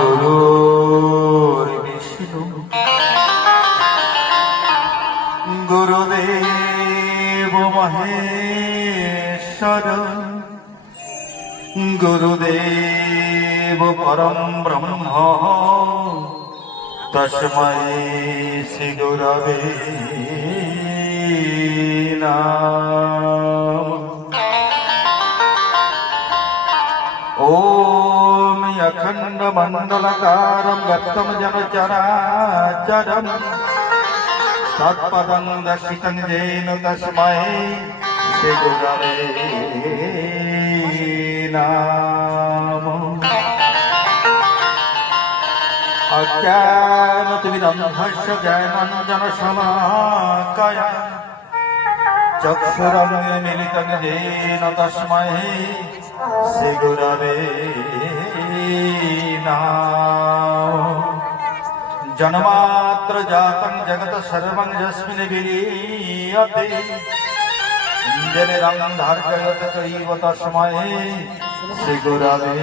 গুরুর বিষ্ণু গুরুদেব মহেশ্বর গুরুদেব পরম ব্রহ্ম তস্मै শ্রী গুরবে নমঃ। ओम अखंड मंडलकारं व्यक्तं जन चराचरं तत्पदं दर्शितं येन तस्मै श्री गुरवे नमः। अज्ञानतिमिरन्धस्य ज्ञानाञ्जनशलाकया चक्षुरुन्मीलितं येन तस्मै श्री गुरवे नमः। जन्मात्र जातं जगत सर्वं यस्मिन् विलीयते जनिरं धारयते चैव तस्मै श्री गुरवे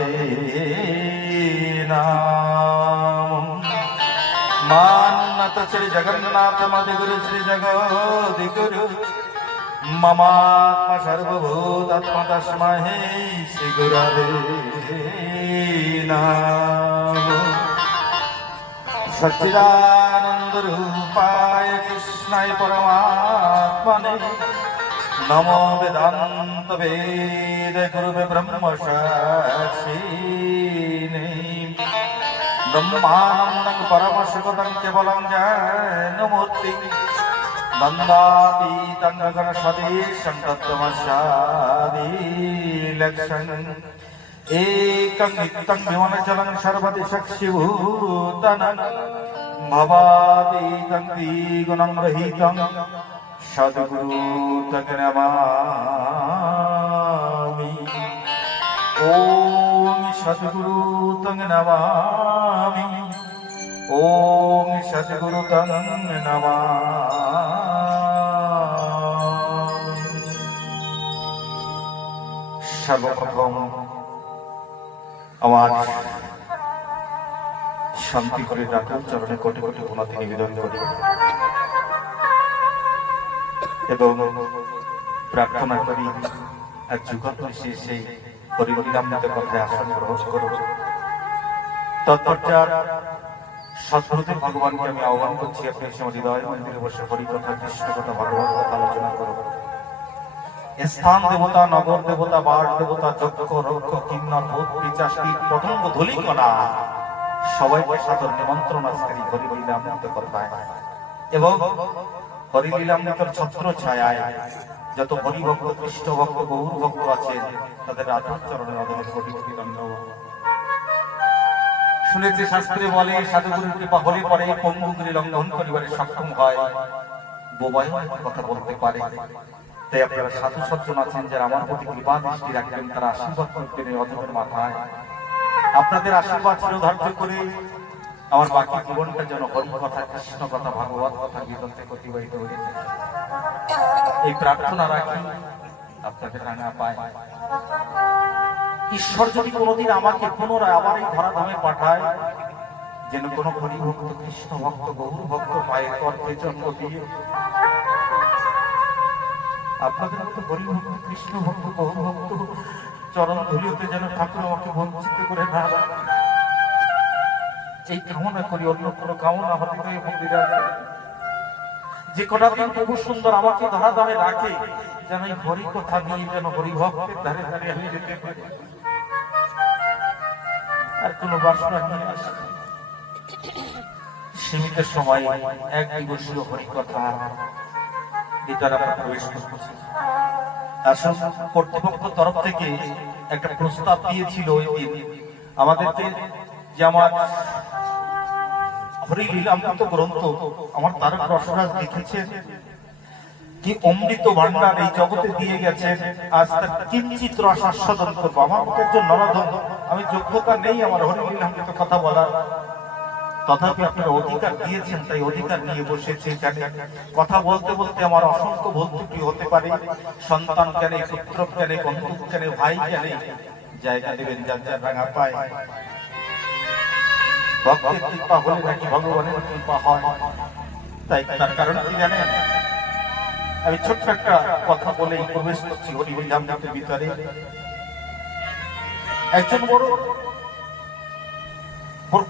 नमः। मान्नत श्री जगन्नाथ मदिगुरु श्री जगद्गुरु ममात्मा सर्वभूतात्मा तस्मै श्री गुरवे नमः। सच्चिदानंद रूपाय कृष्णाय परमात्मने नमो वेदांत वेद गुरुवे ब्रह्म साक्षिणे ब्रह्मानंदं परमशिवं केवलं ज्ञानमूर्ति वन्दातीतं गगनसदृशं तत्त्वमस्यादिलक्षणम् एकं नित्यं विमलचलं सर्वदिशक्षिभूतनं भवातीतं द्विगुणं रहितं सद्गुरुं नमामि। ॐ सद्गुरुं नमामि। ॐ सद्गुरुं नमामि। सर्वप्रथम আমার শান্তি করে রাখার চরণে কোটি কোটি প্রণতি নিবেদন করি এবং প্রার্থনা করি আর যুগান্তরে শেষে হরিনামৃত কথায় আসন গ্রহণ করো। তৎপর্যার সদ্গুরুদেব ভগবানকে আমি আহ্বান করছি আপনি হৃদয় মন্দিরে বসে হরিকথা কৃষ্ণ কথা ভগবত কথা আলোচনা করো। স্থান দেবতা নগর দেবতা বাস দেবতা যজ্ঞ রক্ষ কিন্নর ভূত পিচাস কীট পতঙ্গ ধূলিকণা সবাইকে সাদর নিমন্ত্রণ আজকের হরিলীলামৃত কথায় এবং হরিলীলামৃতের ছত্র ছায়ায় যত হরিভক্ত কৃষ্ণ ভক্ত গৌর ভক্ত আছেন তাদের রাধার চরণে অবনত কোটি কোটি ধন্যবাদ। শুনেছি শাস্ত্রে বলে সাধুগুরুর কৃপা হলে পরে পঙ্গুগুলি লঙ্ঘন করিবারে সক্ষম হয়, বোবাই কথা বলতে পারে। তাই আপনারা সাধু সজ্জন আছেন যারা আমার প্রতি কৃপা দৃষ্টি রাখবেন, তারা আশীর্বাদ করবেন এই অধমের মাথায়। আপনাদের আশীর্বাদ ধার্য করে আমার বাকি জীবনটা যেন হরি কথা কৃষ্ণ কথা ভাগবত কথা বিতর্কে অতিবাহিত হয়ে যায় এই প্রার্থনা রাখি আপনাদের রাঙা পায়। ঈশ্বর যদি কোনোদিন আমাকে পুনরায় আবার এই ধরাধামে পাঠায়, যেন কোনো হরি ভক্ত কৃষ্ণ ভক্ত গৌর ভক্ত পায়ের কর্তে জন্ম দিয়ে আপনাদের মতো হরি ভক্ত কৃষ্ণ ভক্ত গৌর ভক্ত চরণ ধুলিতে যেন ঠাকুর আমাকে বঞ্চিত করে না এই কামনা করি। অন্য কোনো কামনা হতে যে কটা দিন প্রভু সুন্দর আমাকে ধরাধামে রাখে, যেন এই হরি কথা নিয়ে যেন হরি ভক্তের ধারে ধারে আমি যেতে পারি, আর কোনো বাসনা নিয়ে আসে। সীমিত সময় এক দিবসীয় হরি কথা ভিতরে আমরা প্রবেশ করছি। আসল কর্তৃপক্ষ তরফ থেকে একটা প্রস্তাব দিয়েছিল ওই দিন আমাদেরকে যে আমার হরিলীলামৃত গ্রন্থ আমার তারক রসরাজ লিখেছেন কি অমৃত ভান্ডার এই জগতে দিয়ে গেছেন, আজ তার কিঞ্চিত রস আস্বাদন করবো। আমার মতো একজন নরধম, আমি যোগ্যতা নেই আমার হরিলীলামৃত কথা বলার, তথাপি আপনারা অধিকার দিয়েছেন, তাই অধিকার নিয়ে বসেছে। কথা বলতে বলতে আমার অসংখ্য ভুল ত্রুটি হতে পারে, সন্তান কেন পুত্র কেন বন্ধু কেন ভাই কেন জায়গা দেবেন যার যার রাঙা পায়। ভক্তের কৃপা হলে নাকি ভগবানের কৃপা হয়। তাই তার কারণ কি জানেন? আমি ছোট্ট একটা কথা বলেই প্রবেশ করছি হরি ধাম ভিতরে। একজন বড়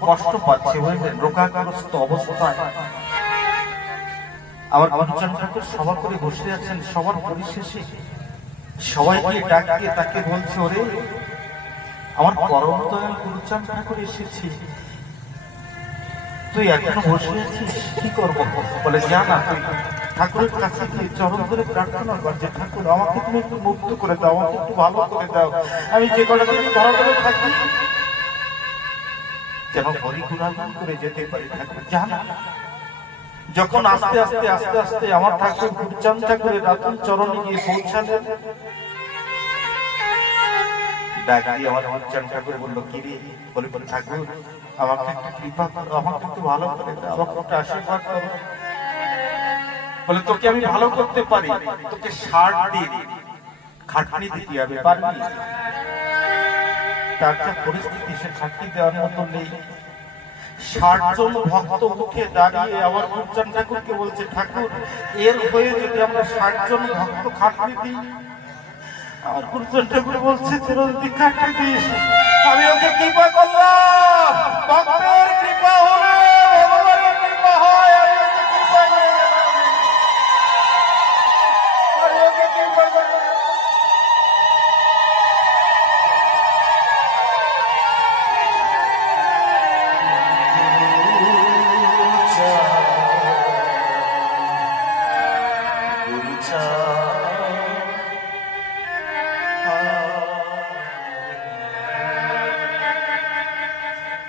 কষ্ট পাচ্ছে, বুঝলেন, রোগাগ্রস্ত অবস্থায়। আমার গুরুচরণ ঠাকুর সভা করে বসে আছেন। সবার পরিশেষে সবাইকে ডাক দিয়ে তাকে বলছে, ওরে আমার পরম দয়াল গুরুচরণ ঠাকুর এসেছি, তুই এখনো বসে আছিস, কি করবো? বলে, যা না, তুই ঠাকুরের কাছে তুই চরণ ধরে প্রার্থনা কর যে ঠাকুর আমাকে তুমি একটু মুক্ত করে দাও, আমাকে একটু ভালো করে দাও, আমি যে কটা দিন ধরা ধরে থাকি যেন হরি গুণাগুণ করে যেতে পারি। ঠাকুর যা না। যখন আস্তে আস্তে আস্তে আস্তে আমার ঠাকুর গুরুচরণ ঠাকুরের রাতুল চরণে গিয়ে পৌঁছালেন, ডাক দিয়ে আমার গুরুচরণ ঠাকুর বললো, কি রে? বলে, ঠাকুর আমাকে একটু কৃপা করো, আমাকে একটু ভালো করে দাও, আমাকে একটু আশীর্বাদ করো। বলে, তোকে আমি ভালো করতে পারি, তোকে 60 দিন খাটনি দিতে হবে, পারবি? তার যা পরিস্থিতি, সে খাটনি দেওয়ার মতো নেই। 60 জন ভক্ত উঠে দাঁড়িয়ে আমার গুরুচরণ ঠাকুরকে বলছে, ঠাকুর এর হয়ে যদি আমরা 60 জন ভক্ত খাটনি দিই। আমার গুরুচরণ ঠাকুর বলছে, যদি খাটনি দিস, আমি ওকে কৃপা করলাম, ভক্তের কৃপা হলে ভগবানের কৃপা হয়, আমি ওকে কৃপা নিয়ে গেলাম, আমি ওকে কৃপা করলাম।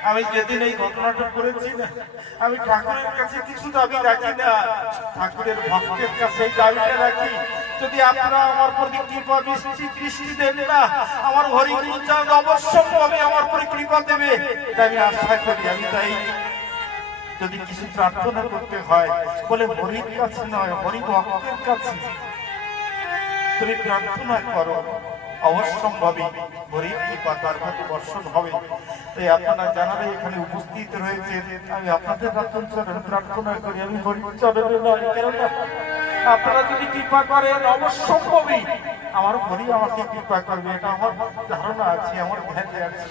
আমি যেদিন এই ঘটনাটা করেছি না, আমি ঠাকুরের কাছে কিছু দাবি রাখি না, ঠাকুরের ভক্তের কাছে এই দাবিটা রাখি, যদি আপনারা আমার প্রতি কৃপা দৃষ্টি দেন না, আমার হরি গুরুচরণ অবশ্যই আমার প্রতি কৃপা দেবে, এটা আমি আশা করি। আমি তাই যদি কিছু প্রার্থনা করতে হয়, বলে হরির কাছে নয়, হরি ভক্তের কাছে তুমি প্রার্থনা করো, অবশ্যম্ভাবী হরির কৃপা তার প্রতি বর্ষণ হবে। তাই আপনারা জানালে এখানে উপস্থিত রয়েছে, আমি আপনাদের রাতুল চরণে প্রার্থনা করি, আমি হরির চরণে নয়, কেননা আপনারা যদি কৃপা করেন অবশ্যম্ভাবী আমার হরি আমাকে কৃপা করবে, এটা আমার ধারণা আছে, আমার ধ্যানে আছে।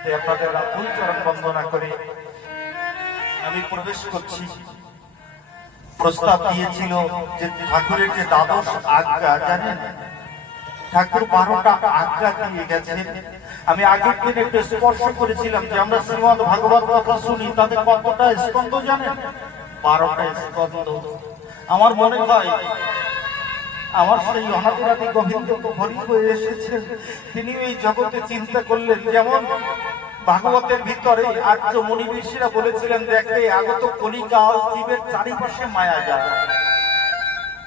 তাই আপনাদের রাতুল চরণ বন্দনা করে আমি প্রবেশ করছি। প্রস্তাব দিয়েছিল যে ঠাকুরের যে দ্বাদশ আজ্ঞা, জানেন ঠাকুর 12টা আজ্ঞা দিয়ে গেছেন। আমি আগের দিন একটু স্পর্শ করেছিলাম যে আমরা শ্রীমদ ভাগবত কথা শুনি, তাদের কতটা স্কন্ধ জানেন? 12টা স্কন্ধ। আমার মনে হয় আমার সেই অনাদিরাদি গোবিন্দ হরি হয়ে এসেছেন, তিনি এই জগতে চিন্তা করলেন। যেমন ভাগবতের ভিতরে আর্য মুনি ঋষিরা বলেছিলেন, দেখে আগত কলিকাল জীবের চারিপাশে মায়াজাল,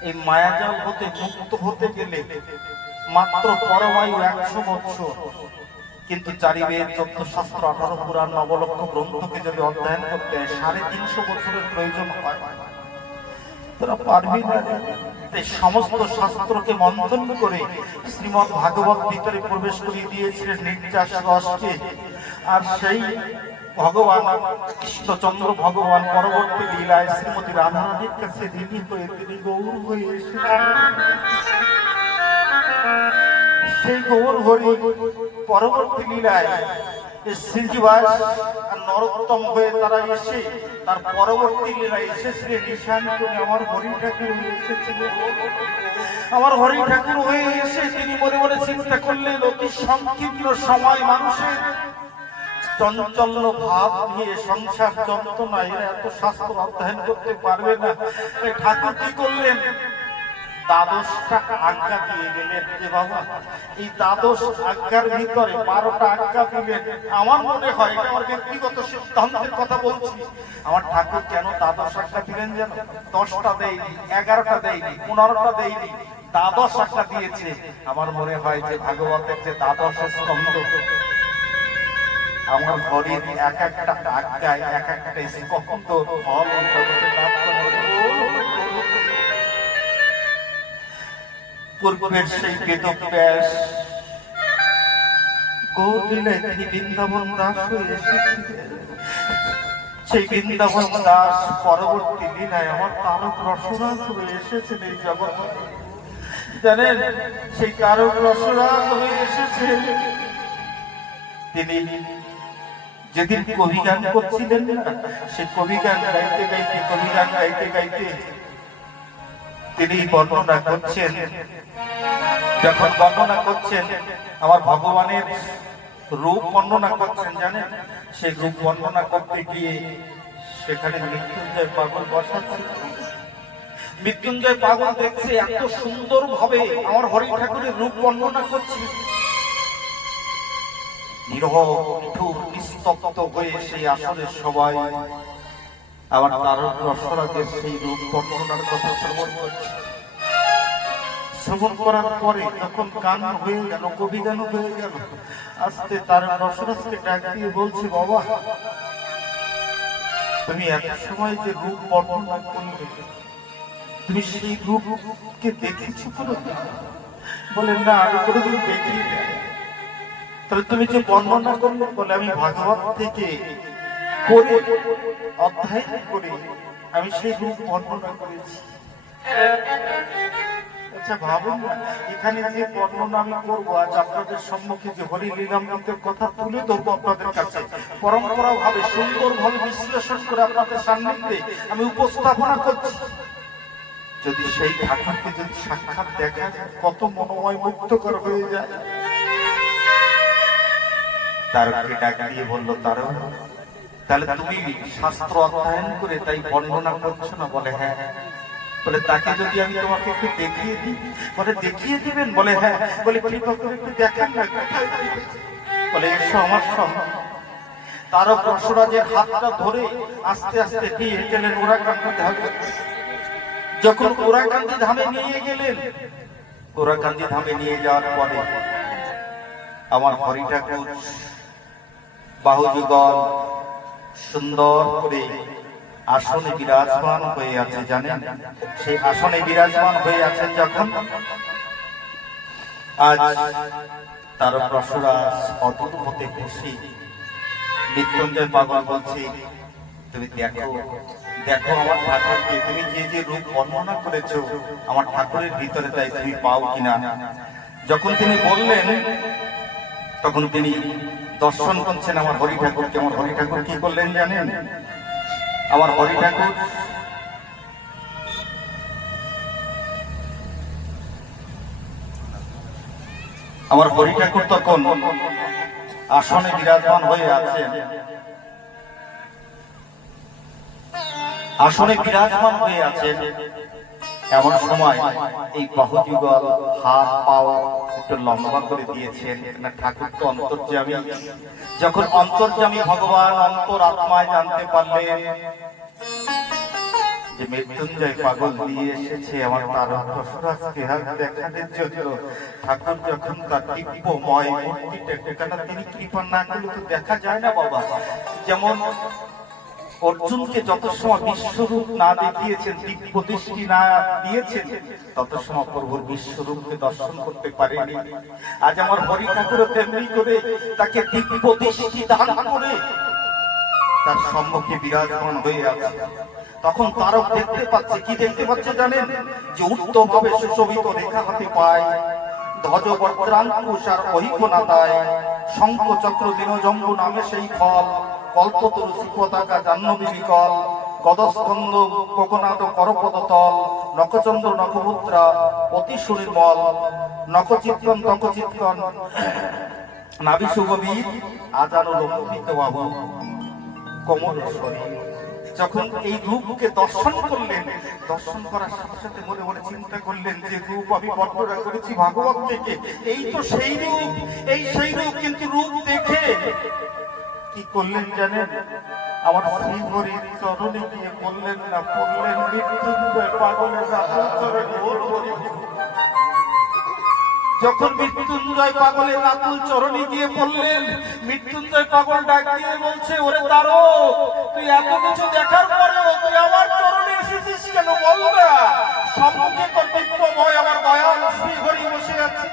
এই মায়াজাল হতে মুক্ত হতে গেলে মাত্র পরমায়ু 100 বছর, কিন্তু 4 বেদ 14 শাস্ত্র 18 পুরাণ নবলক্ষ গ্রন্থকে যদি অধ্যয়ন করতে 350 বছরের প্রয়োজন হয়, তোরা পারবি না। সমস্ত শাস্ত্রকে মন্থন করে শ্রীমদ ভাগবত ভিতরে প্রবেশ করিয়ে দিয়েছিলেন নির্যাস রসকে। আর সেই ভগবান কৃষ্ণচন্দ্র ভগবান পরবর্তী লীলায় শ্রীমতী রাধারানীর কাছে ঋণী হয়ে তিনি গৌর হয়ে এসেছেন। সেই গৌর হরি পরবর্তী লীলায় শ্রীনিবাস আর নরোত্তম হয়ে তারা এসে তার পরবর্তী লীলায় এসেছিলেন নিশান করে আমার হরি ঠাকুর এসেছিলেন। আমার হরি ঠাকুর হয়ে এসে তিনি মনে মনে চিন্তা করলেন, অতি সংকীর্ণ সময় মানুষের চঞ্চল ভাব নিয়ে সংসার যন্ত্রণা, এরা এত শাস্ত্র অধ্যয়ন করতে পারবে না। ঠাকুর কি করলেন? 12টা আজ্ঞা দিয়ে গেলেন যে বাবা এই 12 আজ্ঞার ভিতরে 12টা আজ্ঞা দিলেন। আমার মনে হয়, আমার ব্যক্তিগত সিদ্ধান্তের কথা বলছি, আমার ঠাকুর কেন 12 আজ্ঞা দিলেন জানো? 10টা দেয়নি, 11টা দেয়নি, 15টা দেয়নি, 12 আজ্ঞা দিয়েছে। আমার মনে হয় যে ভাগবতের যে 12 স্কন্ধ, আমার হরির এক একটা আজ্ঞায় এক একটা স্কন্ধ ফল জগতে লাভ করে। পূর্বের সেই বেদব্যাস গৌরীলায় বৃন্দাবন দাস হয়ে এসেছিলেন, সেই বৃন্দাবন দাস পরবর্তী দিনায় আমার তারক রসরাজ হয়ে এসেছেন এই জগৎ। জানেন, সেই তারক রসরাজ হয়ে এসেছে তিনি যেদিন কবি গান করছিলেন না, সে কবি গান গাইতে গাইতে কবি গান গাইতে গাইতে তিনি বর্ণনা করছেন, যখন বর্ণনা করছেন আমার ভগবানের রূপ বর্ণনা করছেন, জানেন সেই রূপ বর্ণনা করতে গিয়ে সেখানে মৃত্যুঞ্জয় পাগল বসাচ্ছে। মৃত্যুঞ্জয় পাগল দেখছে এত সুন্দর ভাবে আমার হরি ঠাকুরের রূপ বর্ণনা করছে, নিরহ নিঠুর নিস্তব্ধ হয়ে সেই আসরের সবাই আবার তারক রসরাজের সেই রূপ বর্ণনার কথা শ্রবণ করছে। শ্রবণ করার পরে যখন গান হয়ে গেল, কবি গান হয়ে গেল, আস্তে তারক রসরাজকে ডাক দিয়ে বলছে, বাবা তুমি এত সময় যে রূপ বর্ণনা করলে, তুমি সেই রূপকে দেখেছো কোনোদিন? বলেন না, আমি কোনোদিন দেখি। তাহলে তুমি যে বর্ণনা করলে, বলে আমি ভাগবত থেকে করে অধ্যয়ন করে আমি সেই রূপ বর্ণনা করেছি। আচ্ছা ভাবুন না, এখানে যে বর্ণনা আমি করবো আজ আপনাদের সম্মুখে, যে হরি লীলামৃতের কথা তুলে ধরবো আপনাদের কাছে, পরম্পরা ভাবে সুন্দর ভাবে বিশ্লেষণ করে আপনাদের সান্নিধ্যে আমি উপস্থাপনা করছি। যদি সেই ঠাকুরকে যদি সাক্ষাৎ দেখা যায়, কত মনোময় মুগ্ধকর হয়ে যায়। তারকে ডাক দিয়ে বললো, তারক তাহলে তুমি শাস্ত্র অধ্যয়ন করে তাই বর্ণনা করছো না? বলে হ্যাঁ। বলে তাকে যদি আমি তোমাকে একটু দেখিয়ে দিই? বলে দেখিয়ে দিবেন? বলে হ্যাঁ। বলে কৃপা করে একটু দেখান না, কোথায়? বলে এসো আমার সঙ্গে। তারক রসরাজের হাতটা ধরে আস্তে আস্তে নিয়ে গেলেন ওরাকান্দি ধামে। যখন ওরাকান্দি ধামে নিয়ে গেলেন, ওরাকান্দি ধামে নিয়ে যাওয়ার পরে আমার হরি ঠাকুর বাহুযুগল সুন্দর করে আসনে বিরাজমান হয়ে আছে। জানেন, সেই আসনে বিরাজমান হয়ে আছেন যখন, আজ তারক রসরাজ অদূর হতে খুশি। মৃত্যুঞ্জয় পাগল বলছে, তুমি দেখো দেখো আমার ঠাকুরকে, তুমি যে যে রূপ বর্ণনা করেছো আমার ঠাকুরের ভিতরে, তাই তুমি পাও কিনা। যখন তিনি বললেন, তখন তিনি দর্শন করছেন আমার হরি ঠাকুরকে। আমার হরি ঠাকুর কি করলেন জানেন? আমার হরি ঠাকুর তখন আসনে বিরাজমান হয়ে আছেন। আসনে বিরাজমান হয়ে আছেন এমন সময় এই বাহুযুগল হাত পাও একটু লম্বা করে দিয়েছেন। ঠাকুর তো অন্তর্যামী, যখন অন্তর্যামী ভগবান অন্তর আত্মায় জানতে পারলেন যে মৃত্যুঞ্জয় পাগল দিয়ে এসেছে আমার তারক রসরাজকে দেখানোর জন্য, ঠাকুর যখন তার দিব্যময় মূর্তিটা, তিনি কৃপা না করলে তো দেখা যায় না বাবা। যেমন অর্জুনকে যত সময় বিশ্বরূপ না দেখিয়েছেন, দিব্য দৃষ্টি না দিয়েছেন, তত সময় প্রভুর বিশ্বরূপকে দর্শন করতে পারেনি। আজ আমার হরি ঠাকুরও তেমনি করে তাকে দিব্য দৃষ্টি দান করে তার সম্মুখে বিরাজমান হয়ে আছে। তখন তারক দেখতে পাচ্ছে, কি দেখতে পাচ্ছে জানেন? যে উত্তম ভাবে সুশোভিত রেখা হাতে পায়, ধ্বজ বজ্রাঙ্কুশ আর ঐক্যনাতায়, শঙ্খ চক্র দিনজম্বু নামে সেই ফল, কল্পতরু শিপতাকা জাহ্নবী বিকল, গদস্কন্ধ কোকনাদ করপদতল, নখচন্দ্র নখমুদ্রা অতি সুনির্মল, নখচিৎকন তখচিৎকন নাভি সুগভীর, আজানো লম্বিত বাবু কোমল শরীর। যখন এই রূপকে দর্শন করলেন, দর্শন করার সাথে সাথে মনে মনে চিন্তা করলেন যে রূপ আমি বর্ণনা করেছি ভাগবত থেকে, এই তো সেই রূপ, এই সেই রূপ। কিন্তু রূপ দেখে কি করলেন জানেন? আমার শ্রীহরির চরণে গিয়ে বললেন না, পড়লেন মৃত্যুঞ্জয় পাগলের চরণে। যখন মৃত্যুঞ্জয় পাগলের রাতুল চরণে গিয়ে বললেন, মৃত্যুঞ্জয় পাগল ডাক দিয়ে বলছে, ওরে তারক, তুই এত কিছু দেখার পরেও তুই আমার চরণে এসেছিস কেন? বল না, সম্মুখে তোর দিব্যময় আমার দয়াল শ্রীহরি বসে আছে।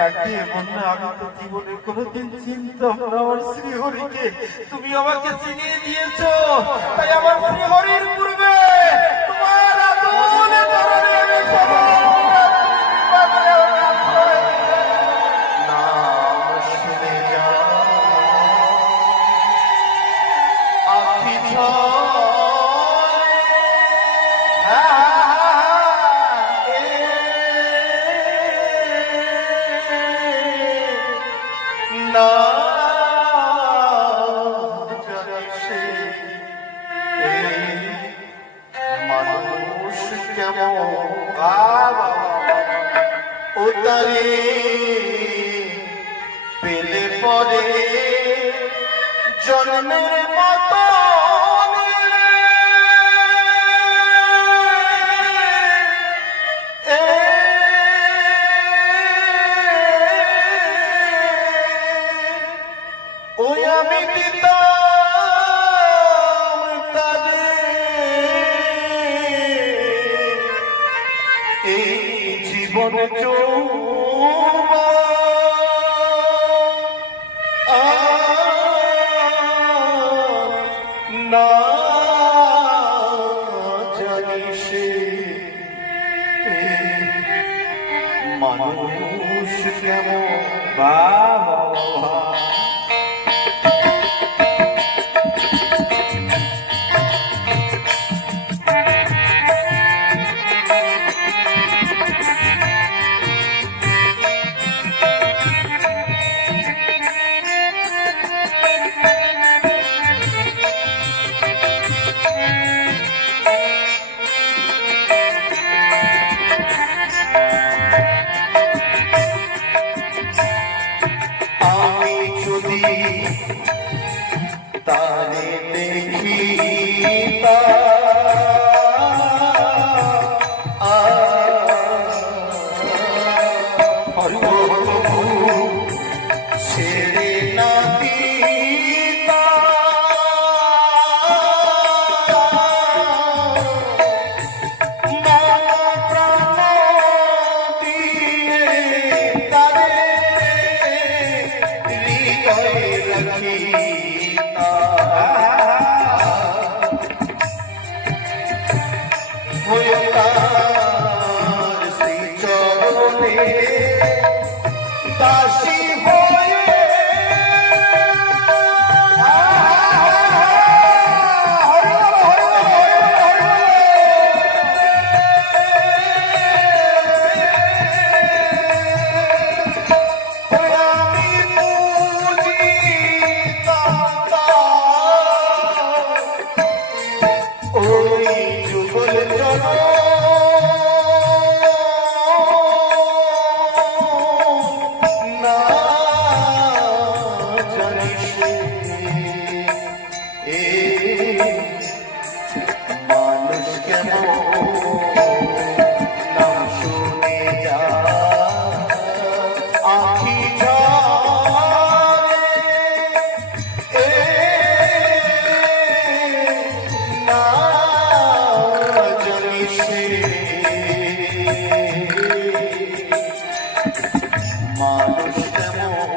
কাকে বন্যা আমি তো জীবনে কোনোদিন চিনতাম না আমার শ্রীহরিকে। তুমি আমাকে চিনিয়ে দিয়েছো, তাই আমার শ্রীহরির পূর্বে তোমার আদলে চরণে আমি নাম শুনে যা আখি না জানিসে মানুষ কেমন উতারে পেলে পরে জন্মের মতো ওই আমি দিতাম তাদের এই জীবন না জানিসে মানুষ কেমন বাবা তারে দেখি ছেড়ে না দিতা প্রাণ দিয়ে তারে হৃদয়ে রাখি দাসী হয়ে ওই যুগল জন মানুষ কেমন নাম শুনে যা আখি ঝরে না জানিসে মানুষ কেমন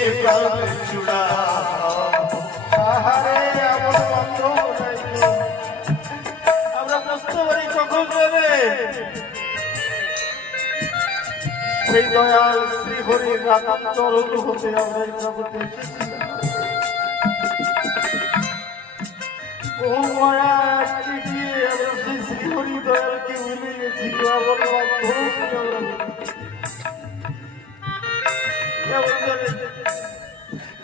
প্রাণ চূড়া আহারে আমার বন্ধু আমরা বুঝতে পারি কখন যাবে সেই দয়াল শ্রী হরির রাতার চরণ হতে আমরা এই জগতে এসেছিলাম। ও মায়া চিঠি আমরা সেই শ্রী হরি দয়ালকে ভুলে গেছি আমার বন্ধু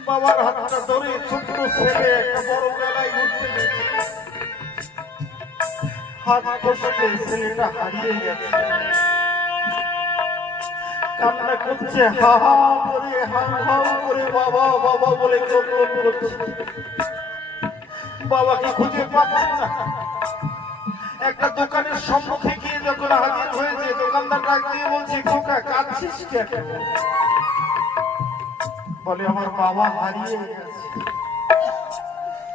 বাবার হাতটা ধরে ছোট্ট ছেলে একটা বড় মেলায় ঘুরতে গেছে হাত বসে ছেলেটা হারিয়ে গেছে কান্না করছে হা হা করে হাউ হাউ করে বাবা বাবা বলে ক্রন্দন করছে বাবাকে খুঁজে পাচ্ছে না একটা দোকানের সম্মুখে গিয়ে যখন হাজির হয়েছে দোকানদার ডাক দিয়ে বলছে খোকা কাঁদছিস কেন বলে আমার বাবা হারিয়ে গেছে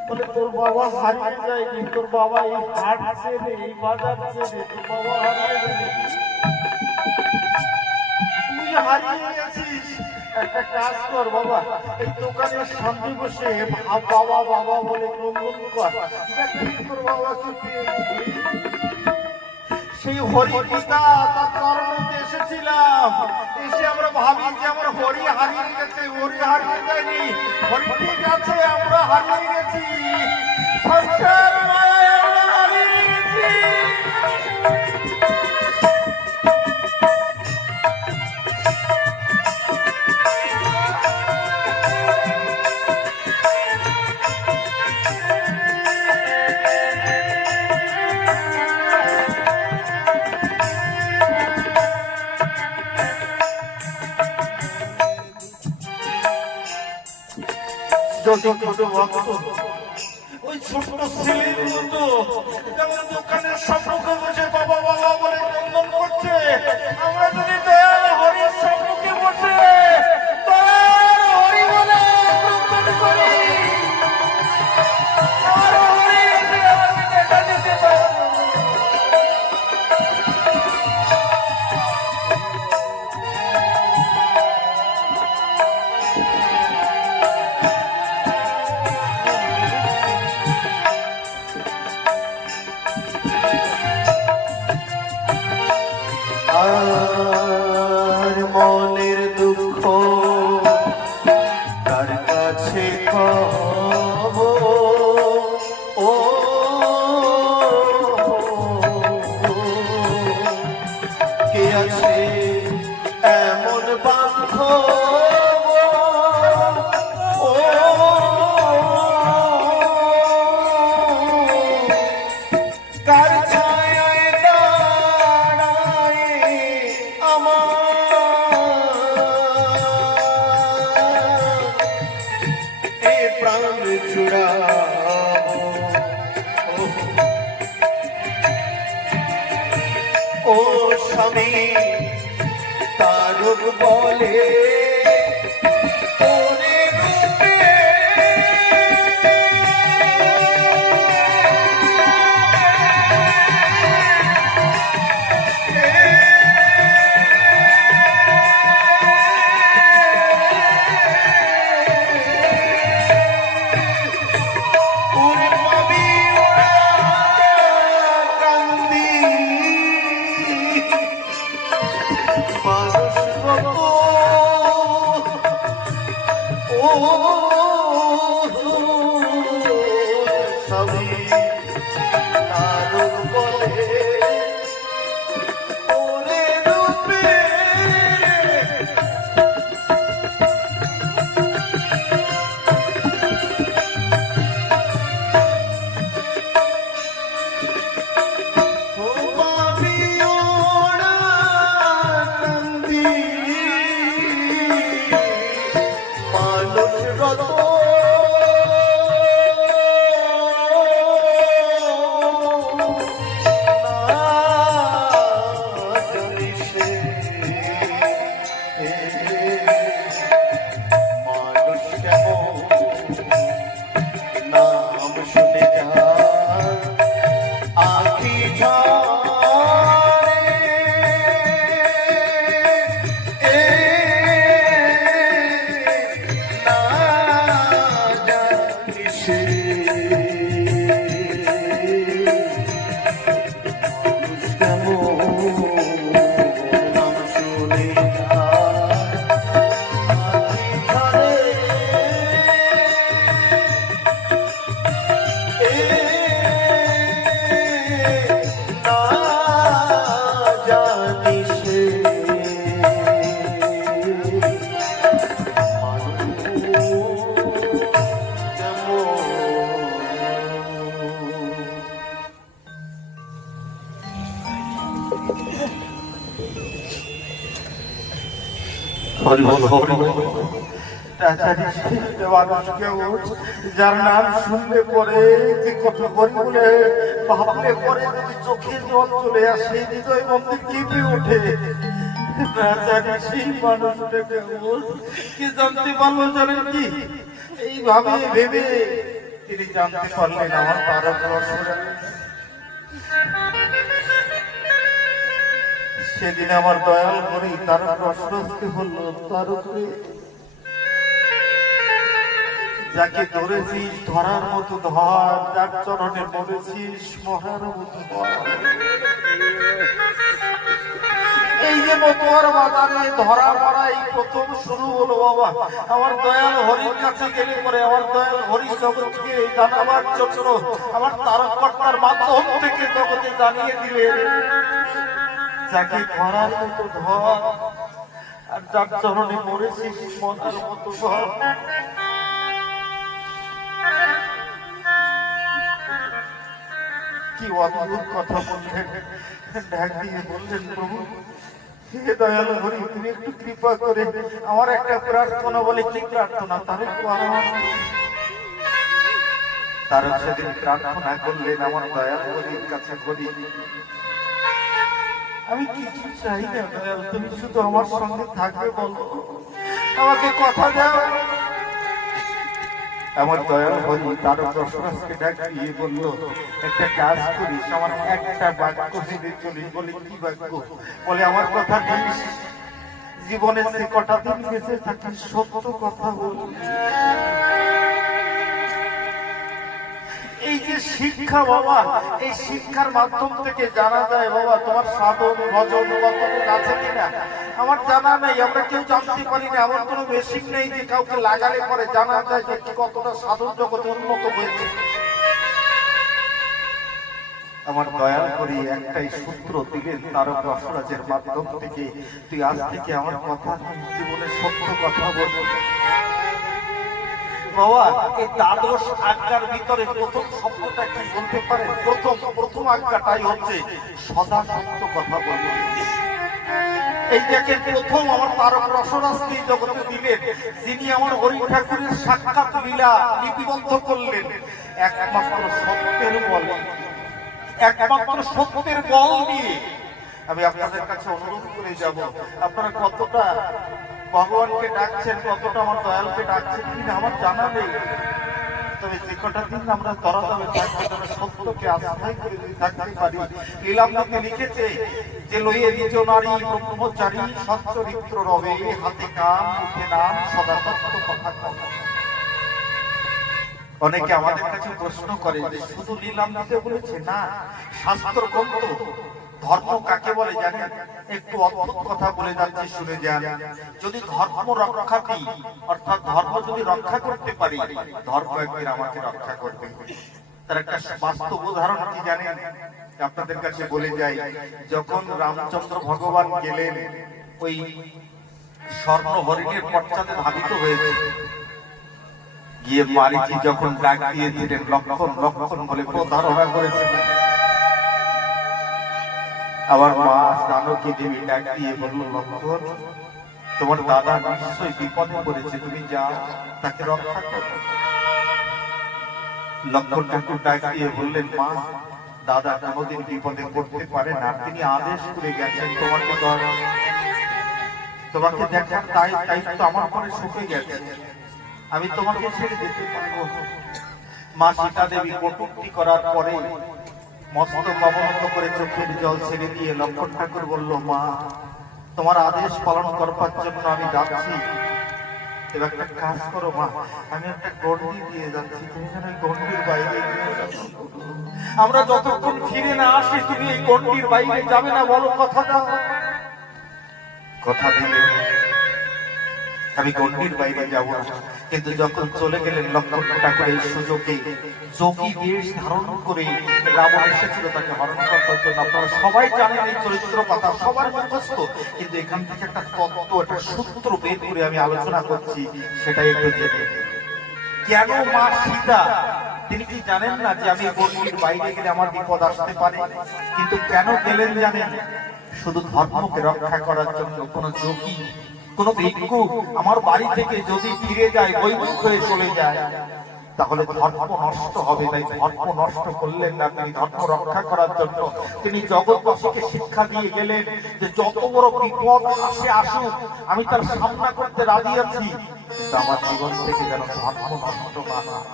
বলে তোর বাবা হারিয়ে যায়নি তোর বাবা এই হাট ছেড়ে এই বাজার ছেড়ে তোর বাবা হারিয়ে যায়নি তুই হারিয়ে গেছিস একটা কাজ কর বাবা এই দোকানের সামনে বসে বাবা বাবা বলে ক্রন্দন কর তোর বাবাকে পেয়ে সেই হরি পিতা তার কর্মতে এসেছিলাম এসে আমরা ভাবি যে আমার হরি হারিয়ে গেছে হরি হারিয়ে যায়নি হরি ঠিক আছে আমরা হারিয়ে গেছি সংসার মায়ায় আমরা হারিয়ে গেছি ওই ছোট্ট ছেলের মতো যেমন দোকানের সম্মুখে বসে বাবা বাবা বলে ক্রন্দন করছে আমরা যদি দয়াল হরির সম্মুখে বসে দয়াল হরি বলে ক্রন্দন করি আর হরি এসে আমাকে দেখা দিতে পারে আর মনের দুঃখ তার কাছে কব ও কে আছে এমন বান্ধব ও কার ছায়ায় দাঁড়ায় আমার এ প্রাণ চূড়া ও স্বামী তারক বলে ওরে রূপে ওরে পাবি ওরা কান্দি মানুষ কত ও সবই তারক বলে ওরে রূপে ও পাবি ওরা কান্দি মানুষ রত হরি বল হরি বল। মানুষকেও যার নাম শুনলে পরে যে কথা করি বলে ভাবলে পরে যদি চোখে জল চলে আসে হৃদয় মধ্যে কেঁপে ওঠে, না জানি সেই মানুষটাকে কি জানতে পারলো জানেন কি? এইভাবে ভেবে তিনি জানতে পারলেন আমার তারক রসরা। সেদিন আমার দয়াল করে তারক রসরসকে বললো, তারকে যাকে ধরেছিস ধরার মতো ধর, যার চরণে মরেছিস মরার মতো ধর। এই যে মতোয়ার বাজারে ধরা মরা এই প্রথম শুরু হলো বাবা। আমার দয়াল হরির কাছে গেলে পরে আমার দয়াল হরি জগৎকে জানাবার জন্য আমার তারককর্তার মাধ্যম থেকে জগতে জানিয়ে দিলেন, যাকে ধরার মতো ধর আর যার চরণে মরেছিস মরার মতো ধর। কি অদ্ভুত কথা বললেন, ডাক দিয়ে বললেন, প্রভু হে দয়াল হরি, তুমি একটু কৃপা করে আমার একটা প্রার্থনা। বলে কি প্রার্থনা? তার সেদিন প্রার্থনা করলেন আমার দয়াল হরির কাছে, বলি আমি কিছু চাই না দয়াল, তুমি শুধু আমার সঙ্গে থাকবে, বলো আমাকে কথা দাও। আমার দয়াল হরি তারক রসরাজকে ডাক দিয়ে বলল, একটা কাজ করিস, আমার একটা বাক্য ভেবে চলিস। বলে কি বাক্য? বলে আমার কথা নিস, জীবনে সে কটা দিন বেঁচে থাকিস সত্য কথা বল। এই যে শিক্ষা বাবা, এই শিক্ষার মাধ্যম থেকে জানা যায় বাবা তোমার সাধন ভজন কতটুকু আছে কিনা আমার জানা নেই, আমরা কেউ জানতে পারি না। এমন কোনো মেশিন নেই যে কাউকে লাগালে পরে জানা যায় যে কতটা সাধন জগতে উন্নত হয়েছে। আমার দয়াল করি একটাই সূত্র দিলেন তারক রসরাজের মাধ্যম থেকে, তুই আজ থেকে আমার কথা জীবনে সত্য কথা বলবো। বাবা এই দ্বাদশ আজ্ঞার ভিতরে প্রথম শব্দটা কি বলতে পারেন? প্রথম আজ্ঞাটাই হচ্ছে সদা সত্য কথা বলবো। এই দেখেন প্রথম আমার তারক রসরাজকে জগতে দিলেন, যিনি আমার হরি ঠাকুরের সাক্ষাৎ লীলা লিপিবদ্ধ করলেন একমাত্র সত্যের বল। একমাত্র সত্যের বল দিয়ে আমি আপনাদের কাছে অনুরোধ করে যাব, আপনারা কতটা ভগবানকে ডাকছেন, কতটা আমার দয়ালকে ডাকছেন কিনা আমার জানা নেই। তবে যে কটা দিন আমরা তরাতলে থাকবো, তবে সত্যকে আশ্রয় করে থাকতে পারি। লীলামৃতে লিখেছে যে লইয়ে নিজ নারী ব্রহ্মচারী সচ্চরিত্র রবে, হাতে কাম মুখে নাম সদা তত্ত্ব কথা কথা। অনেকে আমাদের কাছে প্রশ্ন করে যে শুধু লীলামৃতে বলেছে না, শাস্ত্র গ্রন্থ ধর্ম কাকে বলে জানেন? একটু অদ্ভুত কথা বলে যাচ্ছে, শুনে যান। যদি ধর্ম রক্ষাতি, অর্থাৎ ধর্ম যদি রক্ষা করতে পারি, ধর্ম একদিন আমাকে রক্ষা করবে। তার একটা বাস্তব উদাহরণ কি জানেন? আপনাদের কাছে বলে যাই, যখন রামচন্দ্র ভগবান গেলেন ওই স্বর্ণ হরিণের পশ্চাতে ধাবিত হয়েছে, গিয়ে মারিচি যখন ডাক দিয়েছিলেন লক্ষণ লক্ষণ বলে প্রতারণা করেছিলেন, আমার মা জানকী দেবী ডাক দিয়ে বলল, লক্ষণ তোমার দাদা নিশ্চয়ই বিপদে পড়েছে, তুমি যাও তাকে রক্ষা করো। লক্ষণ ঠাকুর ডাক দিয়ে বললেন, মা দাদা কোনোদিন বিপদে পড়তে পারে না, তিনি আদেশ করে গেছেন তোমাকে দেখার দায়িত্ব আমার পরে শুকে গেছে, আমি তোমাকে ছেড়ে যেতে পারবো। মা সীতা দেবী কটূক্তি করার পরে মস্তক অবনত করে চোখের জল ছেড়ে দিয়ে লক্ষণ ঠাকুর বলল, মা তোমার আদেশ পালন করবার জন্য আমি যাচ্ছি, এবার একটা কাজ করো মা, আমি একটা গন্ডি দিয়ে যাচ্ছি, তুমি যেন এই গন্ডির বাইরে আমরা যতক্ষণ ফিরে না আসি তুমি এই গন্ডির বাইরে যাবে না, বলো কথা দাও। কথা দিলে আমি গন্ডির বাইরে যাব না। কিন্তু যখন চলে গেলেন লক্ষণ ঠাকুর এই সুযোগে যোগী বেশ ধারণ করে রাবণ এসেছিল তাকে হরণ করবার জন্য। আপনারা সবাই জানেন এই চরিত্র কথা, সবার মুখস্থ, কিন্তু এখান থেকে একটা তত্ত্ব, একটা সূত্র বের করে আমি আলোচনা করছি, সেটাই একটু জেনে। কেন মা সীতা তিনি কি জানেন না যে আমি গন্ডির বাইরে গেলে আমার বিপদ আসতে পারে? কিন্তু কেন গেলেন জানেন? শুধু ধর্মকে রক্ষা করার জন্য। কোন যোগী কোনো ভিক্ষু আমার বাড়ি থেকে যদি ফিরে যায়, বৈমুখ হয়ে চলে যায়, তাহলে ধর্ম নষ্ট হবে। তাই ধর্ম নষ্ট করলেন না, তিনি ধর্ম রক্ষা করার জন্য তিনি জগৎবাসীকে শিক্ষা দিয়ে গেলেন যে যত বড় বিপদ আসে আসুক, আমি তার সামনা করতে রাজি আছি, কিন্তু আমার জীবন থেকে যেন ধর্ম নষ্ট না হয়।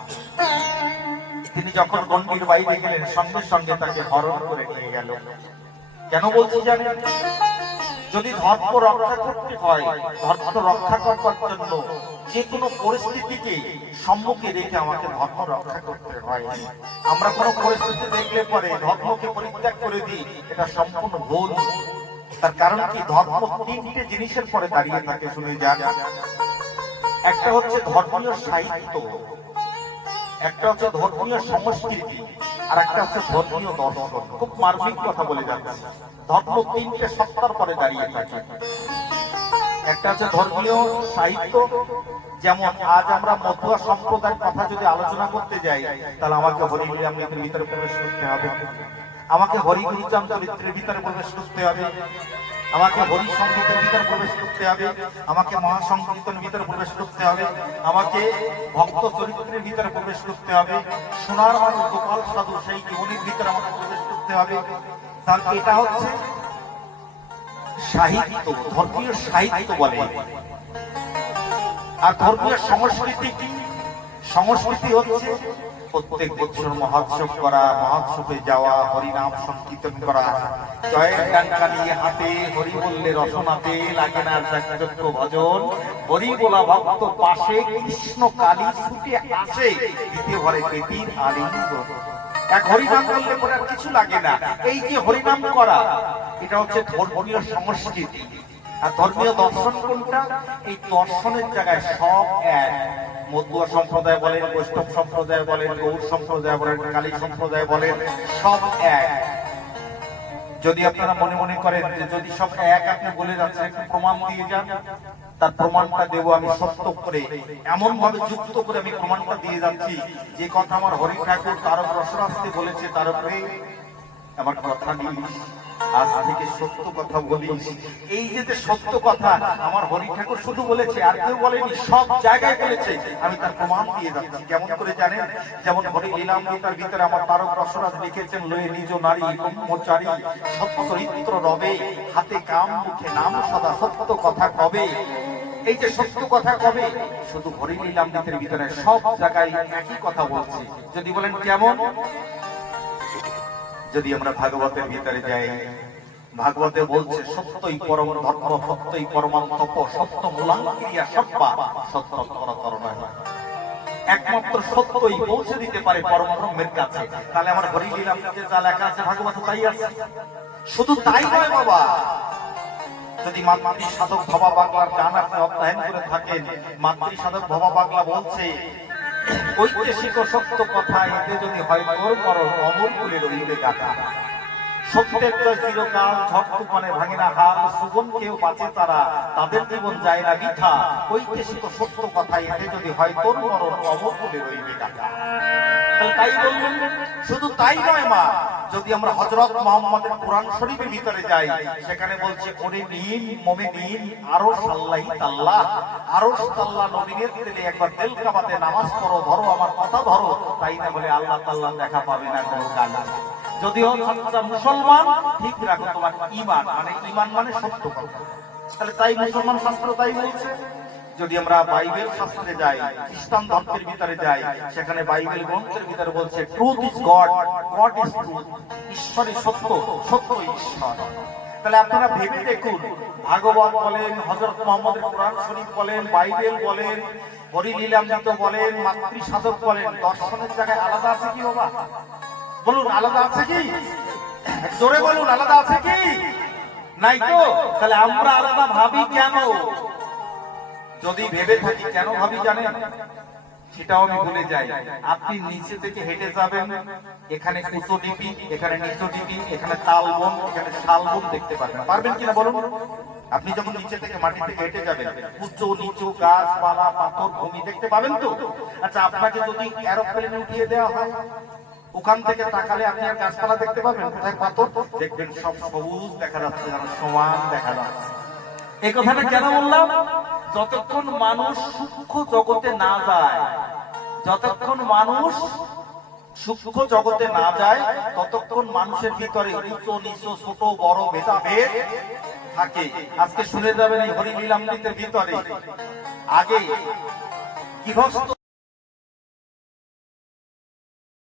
তিনি যখন গণ্ডির বাইরে গেলেন, সঙ্গে সঙ্গে তাকে হরণ করে নিয়ে গেল। কেন বলছি জানেন? যদি ধর্ম রক্ষা করতে হয়, ধর্ম রক্ষা করবার জন্য যে কোনো পরিস্থিতিকে সম্মুখে রেখে আমাকে ধর্ম রক্ষা করতে হয়। আমরা কোনো পরিস্থিতি দেখলে পরে ধর্মকে পরিত্যাগ করে দিই, এটা সম্পূর্ণ ভুল। তার কারণ কি? ধর্ম তিনটে জিনিসের পরে দাঁড়িয়ে থাকে, শুনে যান। একটা হচ্ছে ধর্মীয় সাহিত্য, একটা হচ্ছে ধর্মীয় সংস্কৃতি, আর একটা হচ্ছে ধর্মীয় দর্শন। খুব মার্মিক কথা বলে যাচ্ছে। ধর্ম তিনটে সত্তার পরে দাঁড়িয়ে থাকে। একটা হচ্ছে ধর্মীয় সাহিত্য, যেমন আজ আমরা মতুয়া সম্প্রদায়ের কথা যদি আলোচনা করতে যাই, তাহলে আমাকে হরিমৃতের ভিতরে প্রবেশ করতে হবে, আমাকে হরিগুরুচাম চরিত্রের ভিতরে প্রবেশ করতে হবে, আমাকে হরি সংগীতের ভিতরে প্রবেশ করতে হবে, আমাকে মহাসংকীর্তনের ভিতরে প্রবেশ করতে হবে, আমাকে ভক্ত চরিত্রের ভিতরে প্রবেশ করতে হবে, সোনার মানুষ গোপাল সাধু সেই জীবনের ভিতরে আমাকে প্রবেশ করতে হবে। তার এটা হচ্ছে সাহিত্য, ধর্মীয় সাহিত্য বলে। আর ধর্মীয় সংস্কৃতি কি? সংস্কৃতি হচ্ছে প্রত্যেক বছর মহোৎসব করা, মহোৎসবে যাওয়া, হরিনাম সংকীর্তন করা, জয়ের ডাঙ্কা নিয়ে হাতে, হরি বললে রসনাতে লাগে না যাজ্ঞ ভজন, হরি বলা ভক্ত পাশে, কৃষ্ণ কালী ছুটে আসে, দিতে ভরে পেটির আলিঙ্গন। এক হরিনাম করলে পরে আর কিছু লাগে না। এই যে হরিনাম করা, এটা হচ্ছে ধর্মীয় সংস্কৃতি। আর ধর্মীয় দর্শন কোনটা? এই দর্শনের জায়গায় সব এক। মতুয়া সম্প্রদায় বলেন, বৈষ্ণব সম্প্রদায় বলেন, গৌড় সম্প্রদায় বলেন, কালী সম্প্রদায় বলেন, সব এক। যদি আপনারা মনে মনে করেন যে যদি সব এক আপনি বলে যাচ্ছেন, একটু প্রমাণ দিয়ে যান, তার প্রমাণটা দেবো আমি সত্য করে, এমন ভাবে যুক্ত করে আমি প্রমাণটা দিয়ে যাচ্ছি। যে কথা আমার হরি ঠাকুর তারক রসরাস্তে বলেছে, তারকে আমার কথা নিস, আজ থেকে সত্য কথা বলিস। এই যে সত্য কথা আমার হরি ঠাকুর শুধু বলেছে, আর কেউ বলেনি, সব জায়গায় বলেছে। আমি তার প্রমাণ দিয়ে যাচ্ছি। কেমন করে জানেন? যেমন হরি লীলামৃতার ভিতরে আমার তারক রসরাজ লিখেছেন, লয়ে নিজ নারী ব্রহ্মচারী, সত্য চরিত্র রবে, হাতে কাম মুখে নাম সদা, সত্য কথা কবে। এই যে সত্য কথা কবে, শুধু হরি লীলামৃতের ভিতরে সব জায়গায় একই কথা বলছে। যদি বলেন কেমন? যদি আমরা ভাগবতের ভিতরে যাই, ভাগবতে বলছে সত্যই পরম ধর্ম, সত্যই পরমান্তপ, সত্য মূলাঙ্কিয়া সব্বা, সত্য করণা। একমাত্র সত্যই পৌঁছে দিতে পারে পরম ব্রহ্মের কাছে। তাহলে আমার হরি লীলামৃতে যা লেখা আছে ভাগবত তাই আছে। শুধু তাই নয় বাবা, যদি মাতৃ সাধক ভবা বাংলার গান আপনি অধ্যয়ন করে থাকেন, মাতৃ সাধক ভবা বাংলা বলছে ঐতিহাসিক সত্য কথা এতে যদি হয় তোর মরণ, অমর কুলে রইবে গাথা। সত্যের জয় চিরকাল, ঝড় তুফানে ভাঙে না হাল, সুগম কেউ বাঁচে তারা, তাদের জীবন যায় না বৃথা। ঐতিহাসিক সত্য কথা এতে যদি হয় তোর মরণ, অমর কুলে রইবে গাথা। তাই বললেন। শুধু তাই নয় মা, যদি আমরা হযরত মুহাম্মদের কোরআন শরীফের ভিতরে যাই, সেখানে বলছে ওরে নিন মুমিনিন আরশ আল্লাহি তাআলা, আরশ তাআলা নবীনের তেলে একবার তেল কাবাতে নামাজ পড়ো, ধরো আমার কথা ধরো, তাই না বলে আল্লাহ তাআলা দেখা পাবে না কোনো কাল। যদিও তোমরা মুসলমান, ঠিক রাখো তোমার ঈমান, মানে ঈমান মানে সত্য কথা। তাহলে তাই মুসলমান শাস্ত্র তাই বলছে। যদি আমরা বাইবেল শাস্ত্রে যাই, খ্রিস্টান ধর্মের ভিতরে যাই, সেখানে বাইবেল গ্রন্থের ভিতরে বলছে truth is god, god is truth, ঈশ্বরই সত্য, সত্য ঈশ্বর। তাহলে আপনারা ভেবে দেখুন, ভাগবত বলেন, হযরত মুহাম্মদের কোরআন শরীফ বলেন, বাইবেল বলেন, হরি লীলামৃত বলেন, মাতৃ সাধক বলেন, দর্শনের জায়গায় আলাদা আছে কি বাবা? বলুন আলাদা আছে কি? জোরে বলুন আলাদা আছে কি? নাই তো। তাহলে আমরা আলাদা ভাবি কেন? যদি ভেবে থাকি কেন ভাবি জানেন? সেটাও আমি বলে যাই। আপনি নিচে থেকে হেঁটে যাবেন, এখানে কুচো ডিপি, এখানে নিচু ডিপি, এখানে তালবন, এখানে শালবন দেখতে পারবেন। পারবেন কিনা বলুন? আপনি যখন নিচে থেকে মাটি থেকে হেঁটে যাবেন, উঁচু নিচু গাছপালা পাথর ভূমি দেখতে পাবেন তো? আচ্ছা, আপনাকে যদি এরোপ্লেনে উঠিয়ে দেওয়া হয়, ওখান থেকে তাকালে আপনি আর গাছপালা দেখতে পাবেন? কোথায় পাথর দেখবেন? সব সবুজ দেখা যাচ্ছে, সমান দেখা যাচ্ছে। এই কথাটা কেন বললাম? যতক্ষণ মানুষ সূক্ষ্ম জগতে না যায়, যতক্ষণ মানুষ সূক্ষ্ম জগতে না যায়, ততক্ষণ মানুষের ভিতরে উঁচু নিচু ছোট বড় ভেদাভেদ থাকে। আজকে শুনে যাবেন এই হরিলীলামৃতের ভিতরে আগে গৃহস্থ